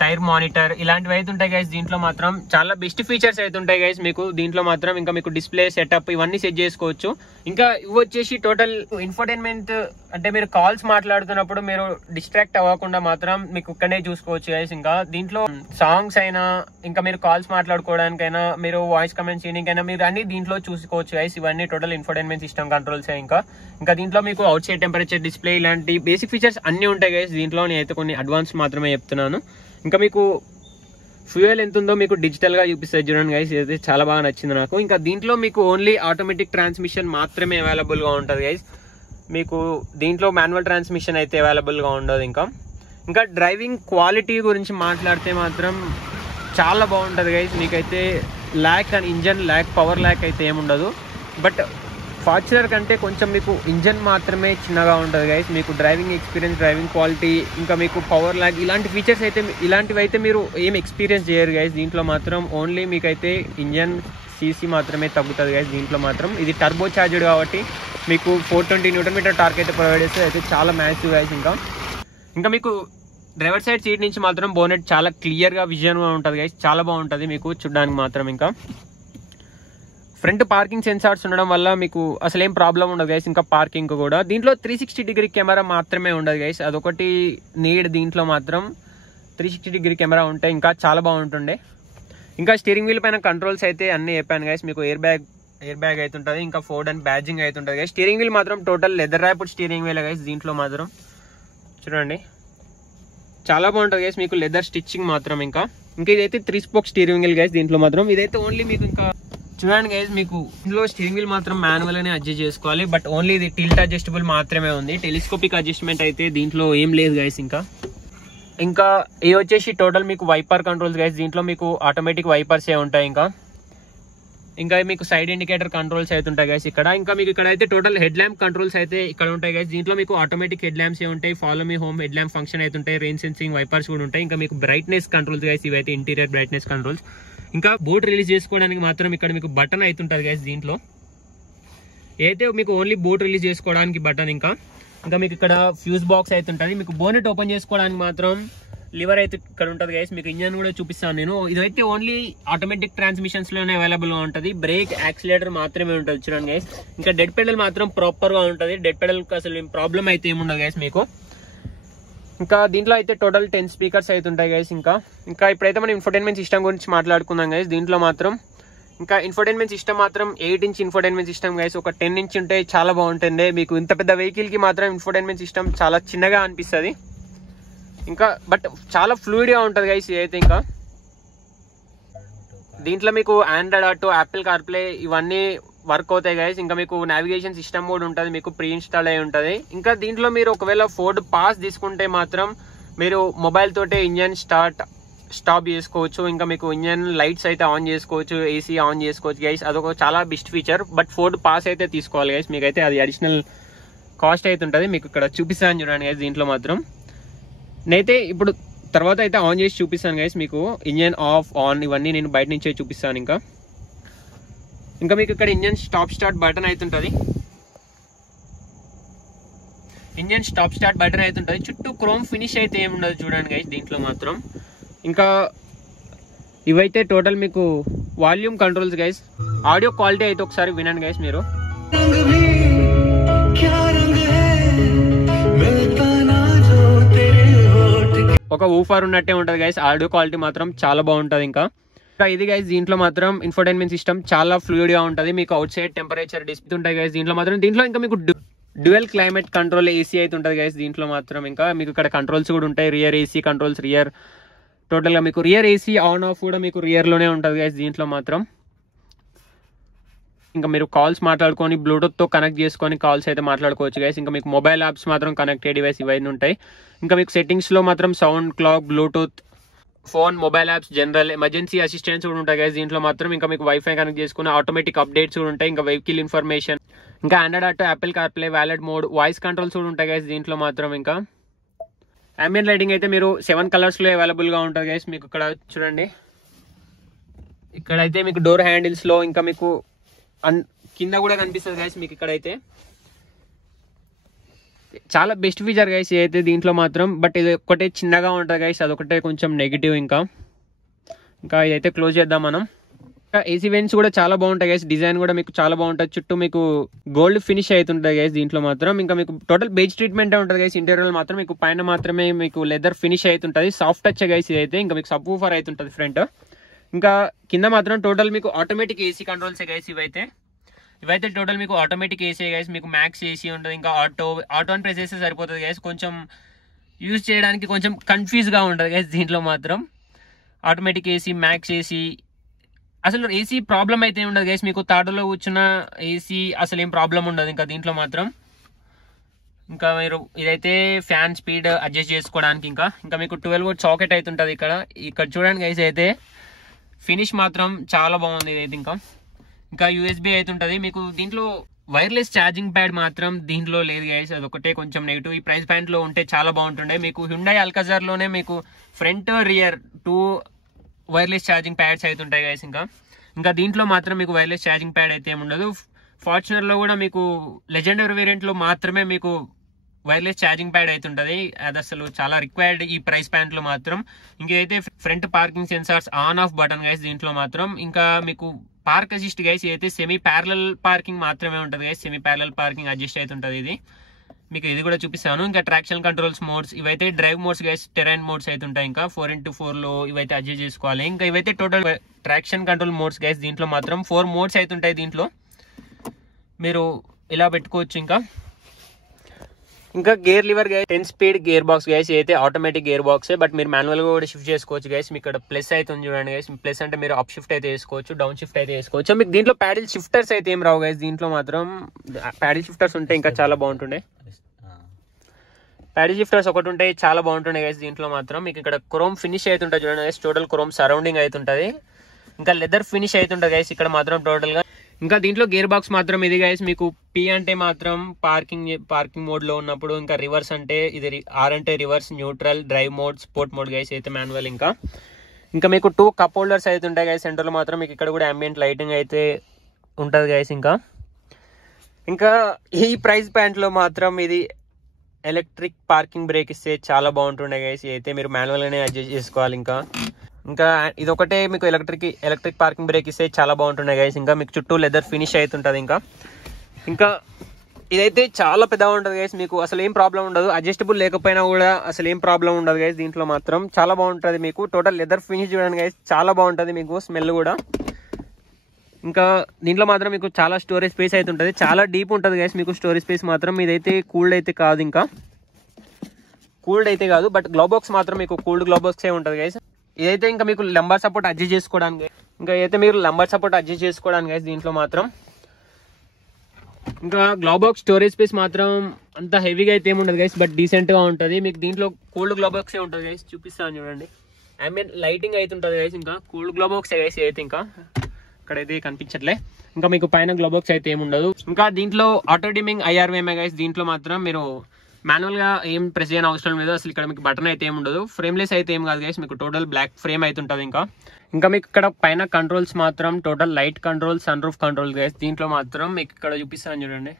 టైర్ మానిటర్ ఇలాంటివి అయితే ఉంటాయి గైస్ దీంట్లో మాత్రం. చాలా బెస్ట్ ఫీచర్స్ అయితే ఉంటాయి గైస్ మీకు దీంట్లో మాత్రం. ఇంకా మీకు డిస్ప్లే సెటప్ ఇవన్నీ సెట్ చేసుకోవచ్చు. ఇంకా ఇవి వచ్చేసి టోటల్ ఇన్ఫోటైన్మెంట్ అంటే మీరు కాల్స్ మాట్లాడుతున్నప్పుడు మీరు డిస్ట్రాక్ట్ అవ్వకుండా మాత్రం మీకు ఇక్కడనే చూసుకోవచ్చు గైస్. ఇంకా దీంట్లో సాంగ్స్ అయినా, ఇంకా మీరు కాల్స్ మాట్లాడుకోవడానికైనా, మీరు వాయిస్ కమెంట్ చేయడానికి అయినా మీరు అన్ని దీంట్లో చూసుకోవచ్చు గైస్. ఇవన్నీ టోటల్ ఇన్ఫోటైన్మెంట్ సిస్టమ్ కంట్రోల్స్. ఇంకా దీంట్లో మీకు అవుట్ సైడ్ టెంపరేచర్ డిస్ప్లే ఇలాంటి బేసిక్ ఫీచర్స్ అన్ని ఉంటాయి గైస్ దీంట్లో. నేను అయితే కొన్ని అడ్వాన్స్ మాత్రమే చెప్తున్నాను. ఇంకా మీకు ఫ్యూయల్ ఎంత ఉందో మీకు డిజిటల్గా చూపిస్తుంది చూడండి గైస్. ఇదైతే చాలా బాగా నచ్చింది నాకు. ఇంకా దీంట్లో మీకు ఓన్లీ ఆటోమేటిక్ ట్రాన్స్మిషన్ మాత్రమే అవైలబుల్గా ఉంటుంది గైస్. మీకు దీంట్లో మాన్యువల్ ట్రాన్స్మిషన్ అయితే అవైలబుల్గా ఉండదు. ఇంకా డ్రైవింగ్ క్వాలిటీ గురించి మాట్లాడితే మాత్రం చాలా బాగుంటుంది గైస్. మీకైతే lakh and engine lakh, power lakh అయితే ఏముండదు. బట్ ఫార్చునర్ కంటే కొంచెం మీకు ఇంజన్ మాత్రమే చిన్నగా ఉంటుంది గైస్. మీకు డ్రైవింగ్ ఎక్స్పీరియన్స్, డ్రైవింగ్ క్వాలిటీ, ఇంకా మీకు పవర్ ల్యాక్ ఇలాంటి ఫీచర్స్ అయితే, ఇలాంటివి అయితే మీరు ఏం ఎక్స్పీరియన్స్ చేయరు గైస్. దీంట్లో మాత్రం ఓన్లీ మీకైతే ఇంజన్ సీసీ మాత్రమే తగ్గుతుంది గైస్. దీంట్లో మాత్రం ఇది టర్బో ఛార్జ్డ్ కాబట్టి మీకు 420 Nm టార్క్ అయితే ప్రొవైడ్ చేస్తే అయితే చాలా మ్యాసివ్ గైస్. ఇంకా మీకు డ్రైవర్ సైడ్ సీట్ నుంచి మాత్రం బోనెట్ చాలా క్లియర్గా విజన్గా ఉంటుంది గైస్. చాలా బాగుంటుంది మీకు చూడడానికి మాత్రం. ఇంకా ఫ్రంట్ పార్కింగ్ సెన్సార్స్ ఉండడం వల్ల మీకు అసలు ఏం ప్రాబ్లం ఉండదు గైస్. ఇంకా పార్కింగ్ కూడా దీంట్లో 360° కెమెరా మాత్రమే ఉండదు గైస్. అదొకటి నీడ్. దీంట్లో మాత్రం 360° కెమెరా ఉంటే ఇంకా చాలా బాగుంటుండే. ఇంకా స్టీరింగ్ వీల్ పైన కంట్రోల్స్ అయితే అన్నీ చెప్పాను గైస్. మీకు ఎయిర్ బ్యాగ్ అయితే ఉంటుంది. ఇంకా ఫోర్డ్ అండ్ బ్యాడ్జింగ్ అయితే ఉంటుంది గైస్. స్టీరింగ్ వీల్ మాత్రం total leather wrapped steering wheel guys. దీంట్లో మాత్రం చూడండి చాలా బాగుంటుంది గైస్. మీకు లెదర్ స్టిచ్చింగ్ మాత్రం. ఇంకా ఇదైతే 3 స్పోక్ స్టీరింగ్ వీల్ గైస్. దీంట్లో మాత్రం ఇదైతే ఓన్లీ మీకు ఇంకా చూడండి గైస్, మీకు ఇందులో స్టీరింగ్ వీల్ మాత్రం మాన్యువల్ గానే అడ్జస్ట్ చేసుకోవాలి. బట్ ఓన్లీ ఇది టిల్ట్ అడ్జస్టబుల్ మాత్రమే ఉంది. టెలిస్కోపిక్ అడ్జస్ట్మెంట్ అయితే దీంట్లో ఏం లేదు గైస్. ఇంకా ఇది వచ్చేసి టోటల్ మీకు వైపర్ కంట్రోల్స్ గైస్. దీంట్లో మీకు ఆటోమేటిక్ వైపర్స్ ఏ ఉంటాయి. ఇంకా మీకు సైడ్ ఇండికేటర్ కంట్రోల్స్ అయితే ఉంటాయి గైస్ ఇక్కడ. ఇంకా మీకు ఇక్కడ అయితే టోటల్ హెడ్ ల్యాంప్ కంట్రోల్స్ అయితే ఇక్కడ ఉంటాయి గైస్. దీంట్లో మీకు ఆటోమేటిక్ హెడ్ ల్యాంప్స్ ఏ ఉంటాయి. Follow me home head lamp function అయితే ఉంటాయి. రెయిన్ సెన్సింగ్ వైపర్స్ కూడా ఉంటాయి. ఇంకా మీకు బ్రైట్నెస్ కంట్రోల్స్ గైస్. ఇవైతే ఇంటీరియర్ బ్రైట్నెస్ కంట్రోల్స్. ఇంకా బోట్ రిలీజ్ చేసుకోవడానికి మాత్రం ఇక్కడ మీకు బటన్ అయితే ఉంటుంది గైస్. దీంట్లో అయితే మీకు ఓన్లీ బోట్ రిలీజ్ చేసుకోవడానికి బటన్. ఇంకా మీకు ఇక్కడ ఫ్యూజ్ బాక్స్ అయితే ఉంటుంది. మీకు బోనెట్ ఓపెన్ చేసుకోవడానికి మాత్రం లివర్ అయితే ఇక్కడ ఉంటుంది గైస్. మీకు ఇంజన్ కూడా చూపిస్తాను నేను. ఇదైతే ఓన్లీ ఆటోమేటిక్ ట్రాన్స్మిషన్స్ లోనే అవైలబుల్ గా ఉంటుంది. బ్రేక్, యాక్సిలేటర్ మాత్రమే ఉంటుంది చూడండి గైస్. ఇంకా డెడ్ పెడల్ మాత్రం ప్రాపర్ గా ఉంటుంది. డెడ్ పెడల్ అసలు ప్రాబ్లం అయితే ఏముండదు గైస్ మీకు. ఇంకా దీంట్లో అయితే టోటల్ 10 స్పీకర్స్ అయితే ఉంటాయి గైస్. ఇంకా ఇప్పుడైతే మనం ఇన్ఫోటైన్మెంట్ సిస్టమ్ గురించి మాట్లాడుకుందాం గైస్. దీంట్లో మాత్రం ఇంకా ఇన్ఫోటైన్మెంట్ సిస్టమ్ మాత్రం 8" ఇన్ఫోటైన్మెంట్ సిస్టమ్ గైస్. ఒక 10" ఉంటే చాలా బాగుంటుంది. మీకు ఇంత పెద్ద వెహికల్ కి మాత్రం ఇన్ఫోటైన్మెంట్ సిస్టమ్ చాలా చిన్నగా అనిపిస్తుంది. బట్ చాలా ఫ్లూయిడ్ గా ఉంటుంది గైస్ ఇదైతే. దీంట్లో మీకు ఆండ్రాయిడ్ ఆటో, యాపిల్ కార్ప్లే ఇవన్నీ వర్క్ అవుతాయి గైస్. ఇంకా మీకు నావిగేషన్ సిస్టమ్ కూడా ఉంటుంది. మీకు ప్రీ ఇన్స్టాల్ అయి ఉంటుంది. ఇంకా దీంట్లో మీరు ఒకవేళ ఫోర్డ్ పాస్ తీసుకుంటే మాత్రం మీరు మొబైల్ తోటే ఇంజన్ స్టాప్ చేసుకోవచ్చు. ఇంకా మీకు ఇంజన్ లైట్స్ అయితే ఆన్ చేసుకోవచ్చు, ఏసీ ఆన్ చేసుకోవచ్చు గైస్. అదొక చాలా best feature. But Ford pass అయితే తీసుకోవాలి గైస్. మీకైతే అది అడిషనల్ కాస్ట్ అయితే ఉంటుంది. మీకు ఇక్కడ చూపిస్తాను చూడండి గైస్. దీంట్లో మాత్రం నేనైతే ఇప్పుడు తర్వాత అయితే ఆన్ చేసి చూపిస్తాను గైస్. మీకు ఇంజన్ ఆఫ్, ఆన్ ఇవన్నీ నేను బయట నుంచే చూపిస్తాను. ఇంకా మీకు ఇక్కడ ఇంజన్ స్టార్ట్ బటన్ అయితే ఉంటుంది. ఇంజన్ స్టార్ట్ బటన్ అయితే ఉంటుంది. చుట్టూ క్రోమ్ ఫినిష్ అయితే ఏముండదు చూడండి గైస్ దీంట్లో మాత్రం. ఇంకా ఇవైతే టోటల్ మీకు volume controls guys. Audio quality అయితే ఒకసారి వినండి గైస్ మీరు. ఒక ఊఫర్ ఉన్నట్టే ఉంటుంది గైస్. ఆడియో క్వాలిటీ మాత్రం చాలా బాగుంటుంది. ఇంకా ఇది గైస్ దీంట్లో మాత్రం ఇన్ఫోటైన్మెంట్ సిస్టమ్ చాలా ఫ్లూయిడ్ గా ఉంటుంది. మీకు అవుట్ సైడ్ టెంపరేచర్ డిస్ప్లే ఉంటాయి గైస్ దీంట్లో మాత్రం. దీంట్లో ఇంకా మీకు డ్యూయల్ క్లైమేట్ కంట్రోల్ ఏసీ అయితే ఉంటుంది గైస్ దీంట్లో మాత్రం. ఇంకా మీకు ఇక్కడ కంట్రోల్స్ కూడా ఉంటాయి. Rear AC controls, rear total గా మీకు రియర్ ఏసీ ఆన్ ఆఫ్ కూడా మీకు రియర్ లోనే ఉంటుంది గైస్ దీంట్లో మాత్రం. ఇంకా మీరు కాల్స్ మాట్లాడుకొని బ్లూటూత్ తో కనెక్ట్ చేసుకొని కాల్స్ అయితే మాట్లాడుకోవచ్చు గైస్. ఇంకా మీకు మొబైల్ యాప్స్ మాత్రం కనెక్టెడ్ డివైస్ ఇవన్నీ ఉంటాయి. ఇంకా మీకు సెట్టింగ్స్ లో మాత్రం sound, clock, bluetooth, phone, mobile apps, general, emergency assistance కూడా ఉంటాయి గైస్ దీంట్లో మాత్రం. ఇంకా మీకు వైఫై కనెక్ట్ చేసుకుని ఆటోమేటిక్ అప్డేట్స్ కూడా ఉంటాయి. ఇంకా వెహికల్ ఇన్ఫర్మేషన్, ఇంకా Android auto, Apple CarPlay, wallet mode, voice controls కూడా ఉంటాయి గైస్ దీంట్లో మాత్రం. ఇంకా అంబియన్ లైటింగ్ అయితే మీరు 7 కలర్స్ లో అవైలబుల్ గా ఉంటుంది గైస్. మీకు ఇక్కడ చూడండి. ఇక్కడైతే మీకు డోర్ హ్యాండిల్స్ లో ఇంకా మీకు కింద కూడా కనిపిస్తుంది గైస్. మీకు ఇక్కడైతే చాలా బెస్ట్ ఫీచర్ గైస్ అయితే దీంట్లో మాత్రం. బట్ ఇది ఒక్కటే చిన్నగా ఉంటుంది గైస్, అదొకటే కొంచెం నెగిటివ్. ఇంకా ఇదైతే క్లోజ్ చేద్దాం మనం. ఇంకా ఏసీ వెంట్స్ కూడా చాలా బాగుంటాయి గైస్. డిజైన్ కూడా మీకు చాలా బాగుంటుంది. చుట్టూ మీకు గోల్డ్ ఫినిష్ అవుతుంటుంది గైస్ దీంట్లో మాత్రం. ఇంకా మీకు టోటల్ బేజ్ ట్రీట్మెంట్ ఉంటుంది గైస్. ఇంటీరియర్ మాత్రం మీకు పైన మాత్రమే మీకు లెదర్ ఫినిష్ అవుతుంటుంది. సాఫ్ట్ టచ్ గైస్ ఇదైతే. ఇంకా మీకు సబ్ వూఫర్ అవుతుంటుంది ఫ్రంట్. ఇంకా కింద మాత్రం టోటల్ మీకు ఆటోమేటిక్ ఏసీ కంట్రోల్స్ గైస్ ఇవైతే టోటల్ మీకు ఆటోమేటిక్ ఏసీ గైస్. మీకు మ్యాక్స్ ఏసీ ఉంటుంది. ఇంకా ఆటో అని ప్రెస్ చేస్తే సరిపోతుంది గైస్. కొంచెం యూజ్ చేయడానికి కొంచెం కన్ఫ్యూజ్ గా ఉంటుంది గైస్ దీంట్లో మాత్రం. ఆటోమేటిక్ ఏసీ, మ్యాక్స్ ఏసీ, అసలు ఏసీ ప్రాబ్లం అయితే ఏమి ఉండదు గైస్. మీకు థర్డ్లో కూర్చున్న ఏసీ అసలు ఏం ప్రాబ్లం ఉండదు ఇంకా దీంట్లో మాత్రం. ఇంకా మీరు ఇదైతే ఫ్యాన్ స్పీడ్ అడ్జస్ట్ చేసుకోవడానికి ఇంకా మీకు 12 వోల్ట్ సాకెట్ అయితే ఉంటుంది ఇక్కడ చూడండి గైస్. అయితే ఫినిష్ మాత్రం చాలా బాగుంది ఇదైతే. ఇంకా యూఎస్బీ అయితే ఉంటుంది మీకు. దీంట్లో వైర్లెస్ ఛార్జింగ్ ప్యాడ్ మాత్రం దీంట్లో లేదు గైస్, అదొకటే కొంచెం నెగిటివ్. ఈ ప్రైస్ పాయింట్ లో ఉంటే చాలా బాగుంటుండే. మీకు హ్యుండాయ్ అల్కాజర్ లోనే మీకు front rear 2 wireless charging pads అయితే ఉంటాయి గైస్. ఇంకా దీంట్లో మాత్రం మీకు వైర్లెస్ ఛార్జింగ్ ప్యాడ్ అయితే ఏముండదు. ఫార్చునర్ లో కూడా మీకు లెజెండరీ వేరియంట్ లో మాత్రమే మీకు వైర్లెస్ ఛార్జింగ్ ప్యాడ్ అయితే ఉంటుంది. అది అసలు చాలా రిక్వైర్డ్ ఈ ప్రైస్ పాయింట్ లో మాత్రం. ఇంకైతే front parking sensors on off button guys దీంట్లో మాత్రం. ఇంకా మీకు పార్క్ అసిస్ట్ గైస్ అయితే సెమీ ప్యారలల్ పార్కింగ్ మాత్రమే ఉంటుంది guys. Semi parallel parking adjust అయితే ఉంటుంది ఇది. మీకు ఇది కూడా చూపిస్తాను. ఇంకా ట్రాక్షన్ కంట్రోల్స్ మోడ్స్ ఇవైతే drive modes guys, terrain modes అయితే ఉంటాయి. ఇంకా 4x4 లో ఇవైతే అడ్జస్ట్ చేసుకోవాలి. ఇంకా ఇవైతే total traction control modes guys. దీంట్లో మాత్రం 4 మోడ్స్ అయితే ఉంటాయి. దీంట్లో మీరు ఇలా పెట్టుకోవచ్చు. ఇంకా gear lever guys 10 speed gear box guys. అయితే ఆటోమేటిక్ గేర్ బాక్స్, బట్ మీరు మాన్యువల్ గా కూడా షిఫ్ట్ చేసుకోవచ్చు గైస్. మీకు ఇక్కడ ప్లస్ అయితే ఉంది చూడండి గైస్. ప్లస్ అంటే మీరు అప్ షిఫ్ట్ అయితే చేసుకోవచ్చు, డౌన్ షిఫ్ట్ అయితే చేసుకోవచ్చు. మీకు దీంట్లో ప్యాడిల్ షిఫ్టర్స్ అయితే ఏం రావు గైస్. దీంట్లో మాత్రం ప్యాడిల్ షిఫ్టర్స్ ఉంటే ఇంకా చాలా బాగుంటుండే. ప్యాడిల్ షిఫ్టర్స్ ఒకటి ఉంటే చాలా బాగుంటుండే గైస్. దీంట్లో మాత్రం మీకు ఇక్కడ క్రోమ్ ఫినిష్ అయితే ఉంటుంది చూడండి గైస్. టోటల్ క్రోమ్ సరౌండింగ్ అయితే ఉంటుంది. ఇంకా లెదర్ ఫినిష్ అయితే ఉంటుంది గైస్ ఇక్కడ మాత్రం టోటల్ గా. ఇంకా దీంట్లో గేర్ బాక్స్ మాత్రం ఇది గైస్. మీకు పి అంటే మాత్రం పార్కింగ్ మోడ్ లో ఉన్నప్పుడు, ఇంకా రివర్స్ అంటే ఇది, ఆర్ అంటే reverse, neutral, drive mode, sport mode guys అయితే మాన్యువల్. ఇంకా మీకు 2 కప్ హోల్డర్స్ అయితే ఉంటాయి గైస్ సెంటర్ లో మాత్రం. మీకు ఇక్కడ కూడా అంబియంట్ లైటింగ్ అయితే ఉంటుంది గైస్. ఇంకా ఈ ప్రైస్ పాయింట్ లో మాత్రం ఇది ఎలక్ట్రిక్ పార్కింగ్ బ్రేక్ ఇస్తే చాలా బాగుంటుండే గైస్. అయితే మీరు మాన్యువల్ గానే అడ్జస్ట్ చేసుకోవాలి. ఇంకా ఇది ఒకటే మీకు ఎలక్ట్రిక్ పార్కింగ్ బ్రేక్ ఇస్తే చాలా బాగుంటుండే గైస్. ఇంకా మీకు చుట్టూ లెదర్ ఫినిష్ అవుతుంటుంది. ఇంకా ఇదైతే చాలా పెద్దగా ఉంటుంది గైస్. మీకు అసలు ఏం ప్రాబ్లం ఉండదు. అడ్జస్టబుల్ లేకపోయినా కూడా అసలు ఏం ప్రాబ్లం ఉండదు గైస్. దీంట్లో మాత్రం చాలా బాగుంటుంది. మీకు టోటల్ లెదర్ ఫినిష్ చూడండి గైస్, చాలా బాగుంటుంది. మీకు స్మెల్ కూడా. ఇంకా దీంట్లో మాత్రం మీకు చాలా స్టోరేజ్ స్పేస్ అయితే ఉంటుంది. చాలా డీప్ ఉంటుంది గైస్ మీకు స్టోరేజ్ స్పేస్ మాత్రం. ఇదైతే కూల్డ్ అయితే కాదు, బట్ గ్లో బాక్స్ మాత్రం మీకు కూల్డ్ గ్లో బాక్స్ ఉంటుంది గైస్. ఇదైతే ఇంకా మీకు లంబర్ సపోర్ట్ అడ్జస్ట్ చేసుకోవడానికి. ఇంకా అయితే మీరు లంబర్ సపోర్ట్ అడ్జస్ట్ చేసుకోవడానికి గైస్ దీంట్లో మాత్రం. ఇంకా గ్లో బాక్స్ స్టోరేజ్ స్పేస్ మాత్రం అంత హెవీగా అయితే ఏముండదు గైస్, బట్ డీసెంట్ గా ఉంటుంది. మీకు దీంట్లో కూల్డ్ గ్లో బాక్స్ ఉంటుంది గైస్. చూపిస్తాను చూడండి. లైటింగ్ అయితే ఉంటుంది గైస్. ఇంకా కూల్డ్ గ్లో బాక్స్ గైస్ అయితే ఇక్కడైతే కనిపించట్లే. ఇంకా మీకు పైన గ్లో బాక్స్ అయితే ఏముండదు. ఇంకా దీంట్లో ఆటో డిమింగ్ IRVM గైస్. దీంట్లో మాత్రం మీరు మాన్యువల్ గా ఏం ప్రెస్ చేయని అవసరం లేదు. అసలు ఇక్కడ మీకు బటన్ అయితే ఏమి ఉండదు. ఫ్రేమ్లెస్ అయితే ఏం కాదు గైస్. మీకు టోటల్ బ్లాక్ ఫ్రేమ్ అయితే ఉంటుంది. ఇంకా మీకు ఇక్కడ పైన కంట్రోల్స్ మాత్రం total light control, sun roof control guys. దీంట్లో మాత్రం మీకు ఇక్కడ చూపిస్తాను చూడండి.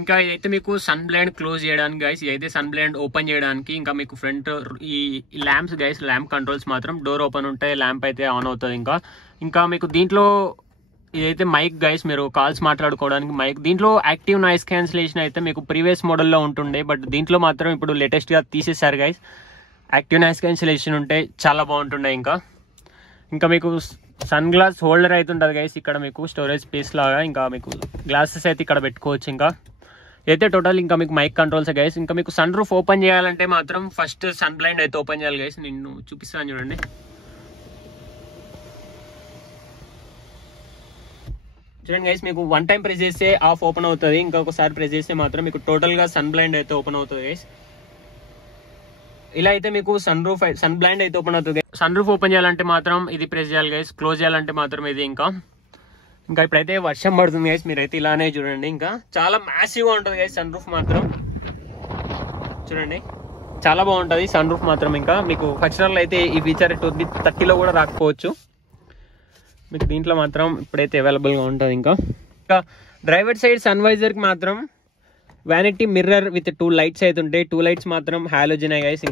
ఇంకా ఇదైతే మీకు సన్ బ్లైండ్ క్లోజ్ చేయడానికి గైస్. ఇదైతే సన్ బ్లైండ్ ఓపెన్ చేయడానికి. ఇంకా మీకు ఫ్రంట్ ఈ ల్యాంప్స్ గైస్, ల్యాంప్ కంట్రోల్స్ మాత్రం డోర్ ఓపెన్ ఉంటే ల్యాంప్ అయితే ఆన్ అవుతుంది. ఇంకా మీకు దీంట్లో ఇదైతే మైక్ గైస్, మీరు కాల్స్ మాట్లాడుకోవడానికి మైక్. దీంట్లో యాక్టివ్ నాయిస్ క్యాన్సిలేషన్ అయితే మీకు ప్రీవియస్ మోడల్లో ఉంటుండే, బట్ దీంట్లో మాత్రం ఇప్పుడు లేటెస్ట్గా తీసేశారు గైస్. యాక్టివ్ నాయిస్ క్యాన్సిలేషన్ ఉంటే చాలా బాగుంటుండే. ఇంకా మీకు సన్ గ్లాస్ హోల్డర్ అయితే ఉంటుంది గైస్ ఇక్కడ మీకు స్టోరేజ్ స్పేస్ లాగా. ఇంకా మీకు గ్లాసెస్ అయితే ఇక్కడ పెట్టుకోవచ్చు. ఇంకా అయితే టోటల్ ఇంకా మీకు మైక్ కంట్రోల్స్ గైస్. ఇంకా మీకు సన్ రూఫ్ ఓపెన్ చేయాలంటే మాత్రం ఫస్ట్ సన్ బ్లైండ్ అయితే ఓపెన్ చేయాలి గైస్. నేను చూపిస్తాను చూడండి. చూడండి గైస్, మీకు 1 టైం ప్రెస్ చేస్తే ఆఫ్ ఓపెన్ అవుతుంది. ఇంకొకసారి ప్రెస్ చేస్తే మాత్రం మీకు టోటల్ గా సన్ బ్లైండ్ అయితే ఓపెన్ అవుతుంది గైస్. ఇలా అయితే మీకు సన్ బ్లైండ్ అయితే ఓపెన్ అవుతుంది. సన్ రూఫ్ ఓపెన్ చేయాలంటే మాత్రం ఇది ప్రెస్ చేయాలి గైస్. క్లోజ్ చేయాలంటే మాత్రం ఇది. ఇంకా ఇప్పుడైతే వర్షం పడుతుంది గైస్. మీరైతే ఇలానే చూడండి. ఇంకా చాలా మ్యాసివ్ గా ఉంటుంది గైస్ సన్ రూఫ్ మాత్రం. చూడండి చాలా బాగుంటుంది సన్ రూఫ్ మాత్రం. ఇంకా మీకు ఫంక్షనల్ అయితే ఈ ఫీచర్ 2030లో కూడా రాకపోవచ్చు. మీకు దీంట్లో మాత్రం ఇప్పుడైతే అవైలబుల్గా ఉంటుంది. ఇంకా డ్రైవర్ సైడ్ సన్ వైజర్కి మాత్రం వ్యానిటీ మిర్రర్ విత్ 2 లైట్స్ అయితే ఉంటాయి. 2 లైట్స్ మాత్రం హాలోజన్ గైస్.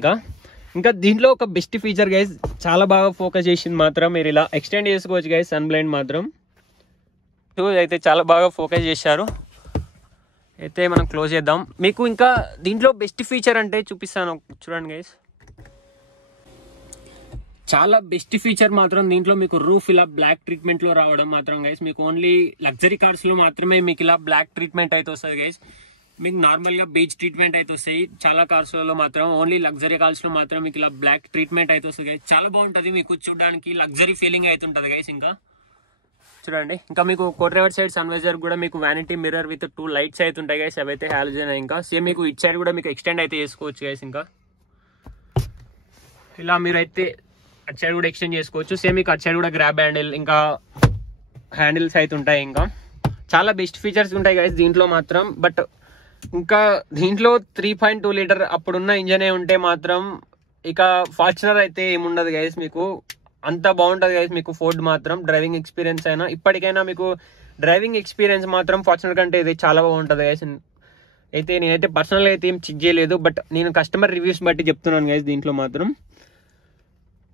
ఇంకా దీంట్లో ఒక బెస్ట్ ఫీచర్ గైస్, చాలా బాగా ఫోకస్ చేసింది మాత్రం. మీరు ఇలా ఎక్స్టెండ్ చేసుకోవచ్చు గైస్ సన్ బ్లైండ్ మాత్రం. అయితే చాలా బాగా ఫోకస్ చేశారు. అయితే మనం క్లోజ్ చేద్దాం. మీకు ఇంకా దీంట్లో బెస్ట్ ఫీచర్ అంటే చూపిస్తాను చూడండి గైస్. చాలా బెస్ట్ ఫీచర్ మాత్రం దీంట్లో మీకు రూఫ్ ఇలా బ్లాక్ ట్రీట్మెంట్ లో రావడం మాత్రం గైస్. మీకు ఓన్లీ లగ్జరీ కార్స్ లో మాత్రమే మీకు ఇలా బ్లాక్ ట్రీట్మెంట్ అయితే వస్తుంది గైస్. మీకు నార్మల్గా బీచ్ ట్రీట్మెంట్ అయితే వస్తాయి చాలా కార్స్లలో మాత్రం. ఓన్లీ లగ్జరీ కార్స్లో మాత్రం మీకు ఇలా బ్లాక్ ట్రీట్మెంట్ అయితే వస్తుంది గైస్. చాలా బాగుంటుంది మీకు చూడడానికి, లగ్జరీ ఫీలింగ్ అయితే ఉంటుంది గైస్. ఇంకా చూడండి, ఇంకా మీకు కోట్రేవర్ సైడ్ సన్వైజర్ కూడా మీకు వ్యానిటీ మిర్రర్ విత్ 2 లైట్స్ అయితే ఉంటాయి గైస్. అవైతే హాలోజన్. ఇంకా సేమ్ మీకు ఇట్ సైడ్ కూడా మీకు ఎక్స్టెండ్ అయితే చేసుకోవచ్చు గైస్. ఇంకా ఇలా మీరైతే అటు సైడ్ కూడా ఎక్స్టెండ్ చేసుకోవచ్చు. సేమ్ మీకు అటు సైడ్ కూడా గ్రాబ్ హ్యాండిల్, ఇంకా హ్యాండిల్స్ అయితే ఉంటాయి. ఇంకా చాలా బెస్ట్ ఫీచర్స్ ఉంటాయి గైస్ దీంట్లో మాత్రం. బట్ ఇంకా దీంట్లో 3.2 లీటర్ అప్పుడున్న ఇంజనే ఉంటే మాత్రం ఇక ఫార్చునర్ అయితే ఏముండదు గైస్. మీకు అంత బాగుంటుంది గైస్ మీకు ఫోర్డ్ మాత్రం. డ్రైవింగ్ ఎక్స్పీరియన్స్ అయినా ఇప్పటికైనా మీకు డ్రైవింగ్ ఎక్స్పీరియన్స్ మాత్రం ఫార్చునర్ కంటే ఇది చాలా బాగుంటుంది గైస్. అయితే నేనైతే పర్సనల్గా అయితే ఏం చెక్ చేయలేదు, బట్ నేను కస్టమర్ రివ్యూస్ బట్టి చెప్తున్నాను గైస్ దీంట్లో మాత్రం.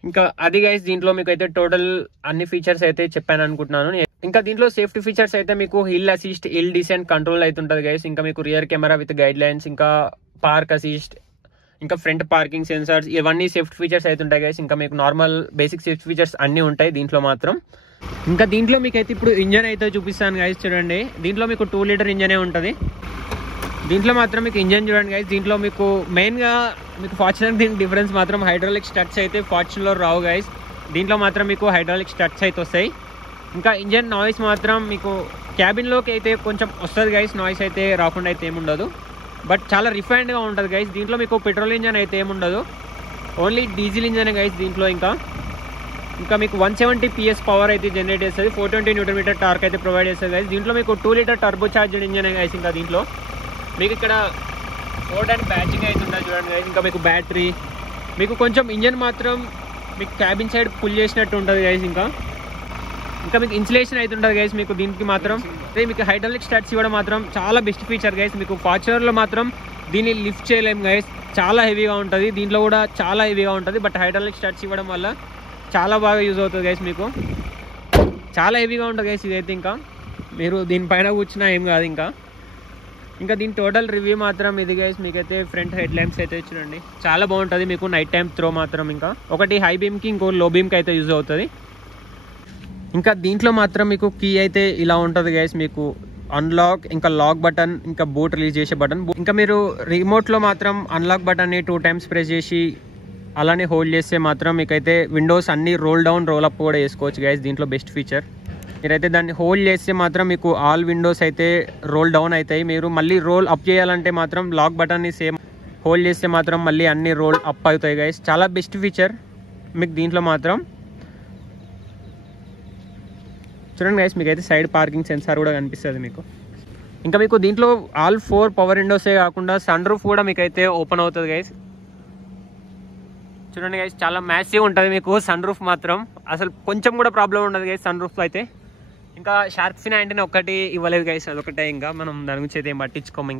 ఇంకా అది గైస్ దీంట్లో మీకు అయితే టోటల్ అన్ని ఫీచర్స్ అయితే చెప్పాను అనుకుంటున్నాను. ఇంకా దీంట్లో సేఫ్టీ ఫీచర్స్ అయితే మీకు hill assist, hill descent control అయితే ఉంటుంది గైస్. ఇంకా మీకు rear camera with guide lines, ఇంకా పార్క్ అసిస్ట్, ఇంకా ఫ్రంట్ పార్కింగ్ సెన్సార్స్, ఇవన్నీ సేఫ్టీ ఫీచర్స్ అయితే ఉంటాయి గైస్. ఇంకా మీకు నార్మల్ బేసిక్ సేఫ్టీ ఫీచర్స్ అన్నీ ఉంటాయి దీంట్లో మాత్రం. ఇంకా దీంట్లో మీకు అయితే ఇప్పుడు ఇంజన్ అయితే చూపిస్తాను గైస్. చూడండి, దీంట్లో మీకు 2 లీటర్ ఇంజనే ఉంటుంది. దీంట్లో మాత్రం మీకు ఇంజన్ చూడండి గైస్. దీంట్లో మీకు మెయిన్గా మీకు ఫార్చునర్ దీనికి డిఫరెన్స్ మాత్రం హైడ్రాలిక్ స్ట్రట్స్ అయితే ఫార్చునర్లో రావు గైస్. దీంట్లో మాత్రం మీకు హైడ్రాలిక్ స్ట్రట్స్ అయితే వస్తాయి. ఇంకా ఇంజన్ నాయిస్ మాత్రం మీకు క్యాబిన్లోకి అయితే కొంచెం వస్తుంది గైస్. నాయిస్ అయితే రాకుండా అయితే ఏముండదు, బట్ చాలా రిఫైన్డ్గా ఉంటుంది గైస్. దీంట్లో మీకు పెట్రోల్ ఇంజన్ అయితే ఏముండదు, ఓన్లీ డీజిల్ ఇంజనే గైస్ దీంట్లో. ఇంకా మీకు 170 PS పవర్ అయితే జనరేట్ చేస్తుంది. 420 Nm టార్క్ అయితే ప్రొవైడ్ చేస్తుంది గైస్. దీంట్లో మీకు 2 లీటర్ టర్బో చార్జెడ్ ఇంజనే గైస్. ఇంకా దీంట్లో మీకు ఇక్కడ ఫోర్డ్ అండ్ బ్యాచింగ్ అయితే ఉంటుంది చూడండి గైస్. ఇంకా మీకు బ్యాటరీ, మీకు కొంచెం ఇంజన్ మాత్రం మీకు క్యాబిన్ సైడ్ పుల్ చేసినట్టు ఉంటుంది గైస్. ఇంకా మీకు ఇన్సులేషన్ అయితే ఉంటుంది గైస్ మీకు దీనికి మాత్రం. అదే మీకు హైడ్రాలిక్ స్టార్ట్స్ ఇవ్వడం మాత్రం చాలా బెస్ట్ ఫీచర్ గైస్. మీకు ఫార్చునర్లో మాత్రం దీన్ని లిఫ్ట్ చేయలేము గైస్, చాలా హెవీగా ఉంటుంది. దీంట్లో కూడా చాలా హెవీగా ఉంటుంది, బట్ హైడ్రాలిక్ స్టార్ట్స్ ఇవ్వడం వల్ల చాలా బాగా యూజ్ అవుతుంది గైస్. మీకు చాలా హెవీగా ఉంటుంది గైస్ ఇదైతే. ఇంకా మీరు దీనిపైన కూర్చున్నా ఏం కాదు. ఇంకా దీని టోటల్ రివ్యూ మాత్రం ఇది గైస్. మీకైతే ఫ్రంట్ హెడ్ ల్యాంప్స్ అయితే చూడండి, చాలా బాగుంటుంది మీకు నైట్ టైం త్రో మాత్రం. ఇంకా ఒకటి హై బీమ్కి, ఇంకో లో బీమ్కి అయితే యూజ్ అవుతుంది. ఇంకా దీంట్లో మాత్రం మీకు కీ అయితే ఇలా ఉంటుంది గైస్. మీకు అన్లాక్, ఇంకా లాక్ బటన్, ఇంకా బూట్ రిలీజ్ చేసే బటన్. ఇంకా మీరు రిమోట్లో మాత్రం అన్లాక్ బటన్ని 2 టైమ్స్ ప్రెస్ చేసి అలానే హోల్డ్ చేస్తే మాత్రం మీకైతే విండోస్ అన్ని రోల్ డౌన్, రోల్ అప్ కూడా చేసుకోవచ్చు గైస్. దీంట్లో బెస్ట్ ఫీచర్. మీరైతే దాన్ని హోల్డ్ చేస్తే మాత్రం మీకు ఆల్ విండోస్ అయితే రోల్ డౌన్ అవుతాయి. మీరు మళ్ళీ రోల్ అప్ చేయాలంటే మాత్రం లాక్ బటన్ని సేమ్ హోల్డ్ చేస్తే మాత్రం మళ్ళీ అన్ని రోల్ అప్ అవుతాయి గైస్. చాలా బెస్ట్ ఫీచర్ మీకు దీంట్లో మాత్రం. చూడండి గైస్, మీకైతే సైడ్ పార్కింగ్ సెన్సార్ కూడా కనిపిస్తుంది మీకు. ఇంకా మీకు దీంట్లో ఆల్ 4 పవర్ విండోసే కాకుండా సన్ రూఫ్ కూడా మీకైతే ఓపెన్ అవుతుంది గైస్. చూడండి గైస్, చాలా మ్యాసివ్ ఉంటుంది మీకు సన్ రూఫ్ మాత్రం. అసలు కొంచెం కూడా ప్రాబ్లం ఉండదు గైస్ సన్ రూఫ్ అయితే. ఇంకా షార్క్ ఫిన్ యాంటీనా ఒకటి ఇవ్వలేదు గైస్, అదొకటే. ఇంకా మనం దాని గురించి అయితే ఏం పట్టించుకోము.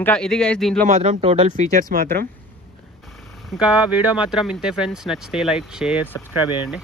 ఇంకా ఇది గైస్ దీంట్లో మాత్రం టోటల్ ఫీచర్స్ మాత్రం. ఇంకా వీడియో మాత్రం ఇంతే ఫ్రెండ్స్. నచ్చితే లైక్, షేర్, సబ్స్క్రైబ్ చేయండి.